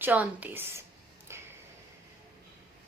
34।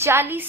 40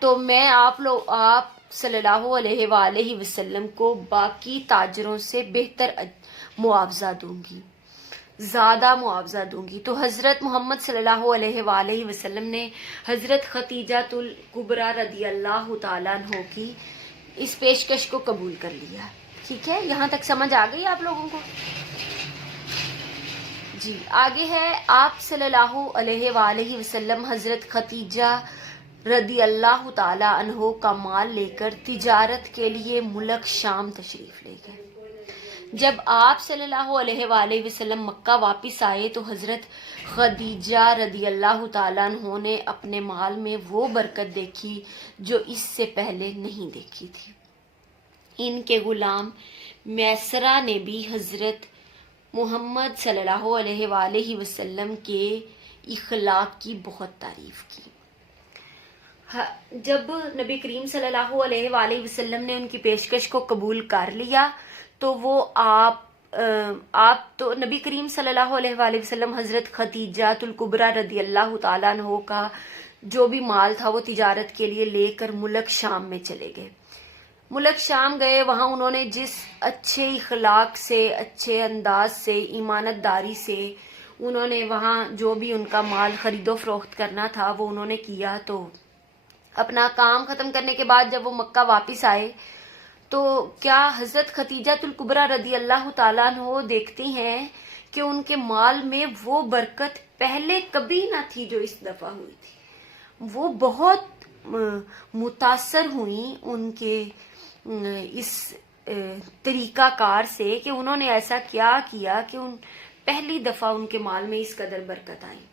تو میں آپ صلی اللہ علیہ وآلہ وسلم کو باقی تاجروں سے بہتر معاوضہ دوں گی، زیادہ معاوضہ دوں گی۔ تو حضرت محمد صلی اللہ علیہ وآلہ وسلم نے حضرت خدیجہ الکبریٰ رضی اللہ تعالیٰ عنہ کی اس پیشکش کو قبول کر لیا۔ ٹھیک ہے، یہاں تک سمجھ آ گئی آپ لوگوں کو؟ جی آگے ہے، آپ صلی اللہ علیہ وآلہ وسلم حضرت خدیجہ رضی اللہ تعالی عنہ کا مال لے کر تجارت کے لیے ملک شام تشریف لے گئے۔ جب آپ صلی اللہ علیہ وآلہ وسلم مکہ واپس آئے تو حضرت خدیجہ رضی اللہ تعالیٰ عنہ نے اپنے مال میں وہ برکت دیکھی جو اس سے پہلے نہیں دیکھی تھی۔ ان کے غلام میسرہ نے بھی حضرت محمد صلی اللہ علیہ وآلہ وسلم کے اخلاق کی بہت تعریف کی۔ جب نبی کریم صلی اللہ علیہ وآلہ وسلم نے ان کی پیشکش کو قبول کر لیا تو وہ تو نبی کریم صلی اللہ علیہ وآلہ وسلم حضرت خدیجہ الکبریٰ رضی اللہ تعالیٰ عنہ کا جو بھی مال تھا وہ تجارت کے لیے لے کر ملک شام میں چلے گئے۔ ملک شام گئے، وہاں انہوں نے جس اچھے اخلاق سے، اچھے انداز سے، ایمانت داری سے انہوں نے وہاں جو بھی ان کا مال خرید و فروخت کرنا تھا وہ انہوں نے کیا۔ تو اپنا کام ختم کرنے کے بعد جب وہ مکہ واپس آئے تو کیا حضرت خدیجہ الکبریٰ رضی اللہ تعالیٰ عنہ دیکھتی ہیں کہ ان کے مال میں وہ برکت پہلے کبھی نہ تھی جو اس دفعہ ہوئی تھی۔ وہ بہت متاثر ہوئیں ان کے اس طریقہ کار سے کہ انہوں نے ایسا کیا کہ پہلی دفعہ ان کے مال میں اس قدر برکت آئی۔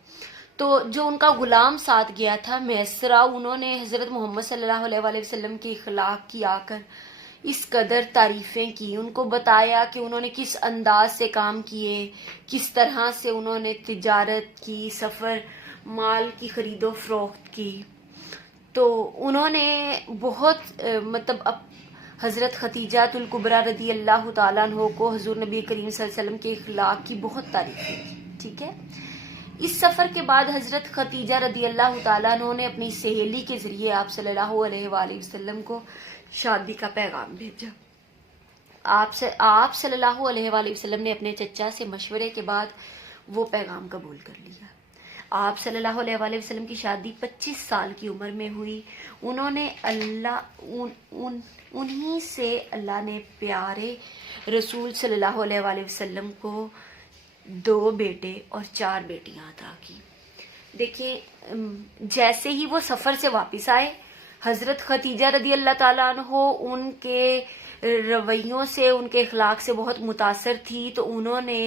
تو جو ان کا غلام ساتھ گیا تھا میسرہ، انہوں نے حضرت محمد صلی اللہ علیہ وآلہ وسلم کے اخلاق کی آ کر اس قدر تعریفیں کی، ان کو بتایا کہ انہوں نے کس انداز سے کام کیے، کس طرح سے انہوں نے تجارت کی، سفر، مال کی خرید و فروخت کی۔ تو انہوں نے بہت حضرت خدیجہ الکبریٰ رضی اللہ تعالیٰ عنہ کو حضور نبی کریم صلی اللہ علیہ وسلم کے اخلاق کی بہت تعریفیں کی۔ ٹھیک ہے، اس سفر کے بعد حضرت خدیجہ رضی اللہ تعالیٰ عنہ نے اپنی سہیلی کے ذریعے آپ صلی اللہ علیہ وآلہ وسلم کو شادی کا پیغام بھیجا۔ آپ صلی اللہ علیہ وآلہ وسلم نے اپنے چچا سے مشورے کے بعد وہ پیغام قبول کر لیا۔ آپ صلی اللہ علیہ وآلہ وسلم کی شادی 25 سال کی عمر میں ہوئی۔ انہوں نے انہی سے اللہ نے پیارے رسول صلی اللہ علیہ وآلہ وسلم کو 2 بیٹے اور 4 بیٹیاں عطا کی۔ دیکھیں، جیسے ہی وہ سفر سے واپس آئے، حضرت خدیجہ رضی اللہ تعالیٰ عنہ ان کے رویوں سے، ان کے اخلاق سے بہت متاثر تھی، تو انہوں نے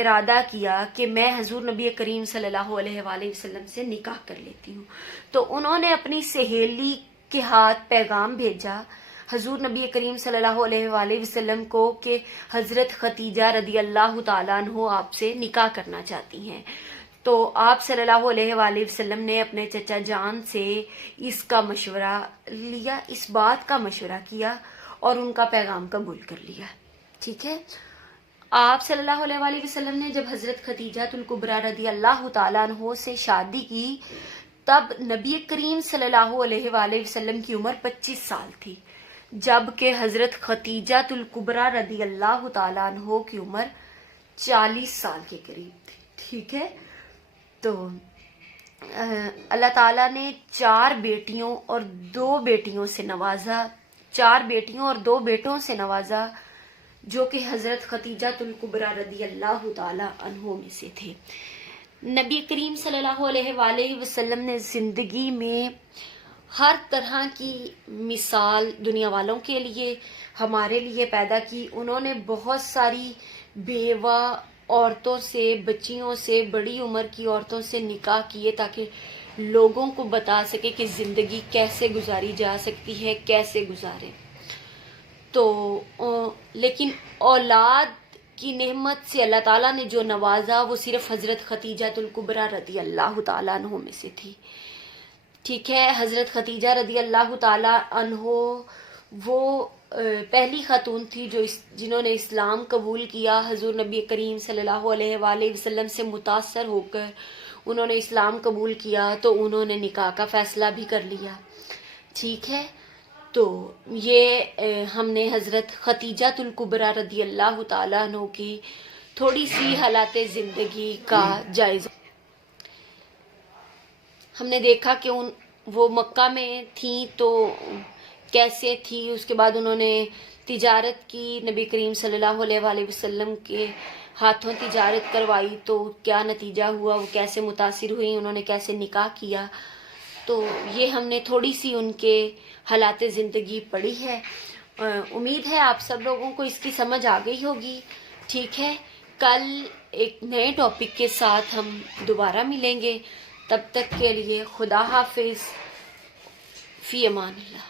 ارادہ کیا کہ میں حضور نبی کریم صلی اللہ علیہ وآلہ وسلم سے نکاح کر لیتی ہوں۔ تو انہوں نے اپنی سہیلی کے ہاتھ پیغام بھیجا حضور نبی کریم صلی اللہ علیہ وآلہ وسلم کو کہ حضرت خدیجہ رضی اللہ تعالیٰ عنہ آپ سے نکاح کرنا چاہتی ہیں۔ تو آپ صلی اللہ علیہ وآلہ وسلم نے اپنے چچا جان سے اس کا مشورہ لیا، اس بات کا مشورہ کیا اور ان کا پیغام قبول کر لیا۔ ٹھیک ہے، آپ صلی اللہ علیہ وآلہ وسلم نے جب حضرت خدیجہ الکبریٰ رضی اللہ تعالیٰ عنہ سے شادی کی تب نبی کریم صلی اللہ علیہ وآلہ وسلم کی عمر 25 سال تھی، جبکہ حضرت خدیجہ الکبریٰ رضی اللہ تعالیٰ عنہ کی عمر 40 سال کے قریب تھی۔ ٹھیک ہے، تو اللہ تعالیٰ نے 4 بیٹیوں اور 2 بیٹیوں سے نوازا، 4 بیٹیوں اور 2 بیٹوں سے نوازا جو کہ حضرت خدیجہ الکبریٰ رضی اللہ تعالیٰ عنہ میں سے تھے۔ نبی کریم صلی اللہ علیہ وآلہ وسلم نے زندگی میں ہر طرح کی مثال دنیا والوں کے لیے، ہمارے لیے پیدا کی۔ انہوں نے بہت ساری بیوہ عورتوں سے، بچیوں سے، بڑی عمر کی عورتوں سے نکاح کیے تاکہ لوگوں کو بتا سکے کہ زندگی کیسے گزاری جا سکتی ہے، کیسے گزارے۔ تو لیکن اولاد کی نعمت سے اللہ تعالیٰ نے جو نوازا وہ صرف حضرت خدیجہ الکبریٰ رضی اللہ تعالیٰ عنہ میں سے تھی۔ ٹھیک ہے، حضرت خدیجہ رضی اللہ تعالیٰ عنہ وہ پہلی خاتون تھی جنہوں نے اسلام قبول کیا۔ حضور نبی کریم صلی اللہ علیہ وآلہ وسلم سے متاثر ہو کر انہوں نے اسلام قبول کیا تو انہوں نے نکاح کا فیصلہ بھی کر لیا. ٹھیک ہے، تو یہ ہم نے حضرت خدیجہ الکبریٰ رضی اللہ تعالیٰ عنہ کی تھوڑی سی حالات زندگی کا جائزہ. ہم نے دیکھا کہ وہ مکہ میں تھیں تو کیسے تھی، اس کے بعد انہوں نے تجارت کی، نبی کریم صلی اللہ علیہ وآلہ وسلم کے ہاتھوں تجارت کروائی تو کیا نتیجہ ہوا، وہ کیسے متاثر ہوئی، انہوں نے کیسے نکاح کیا. تو یہ ہم نے تھوڑی سی ان کے حالات زندگی پڑھی ہے. امید ہے آپ سب لوگوں کو اس کی سمجھ آ گئی ہوگی. ٹھیک ہے، کل ایک نئے ٹاپک کے ساتھ ہم دوبارہ ملیں گے. تب تک کے لیے خدا حافظ، فی امان اللہ.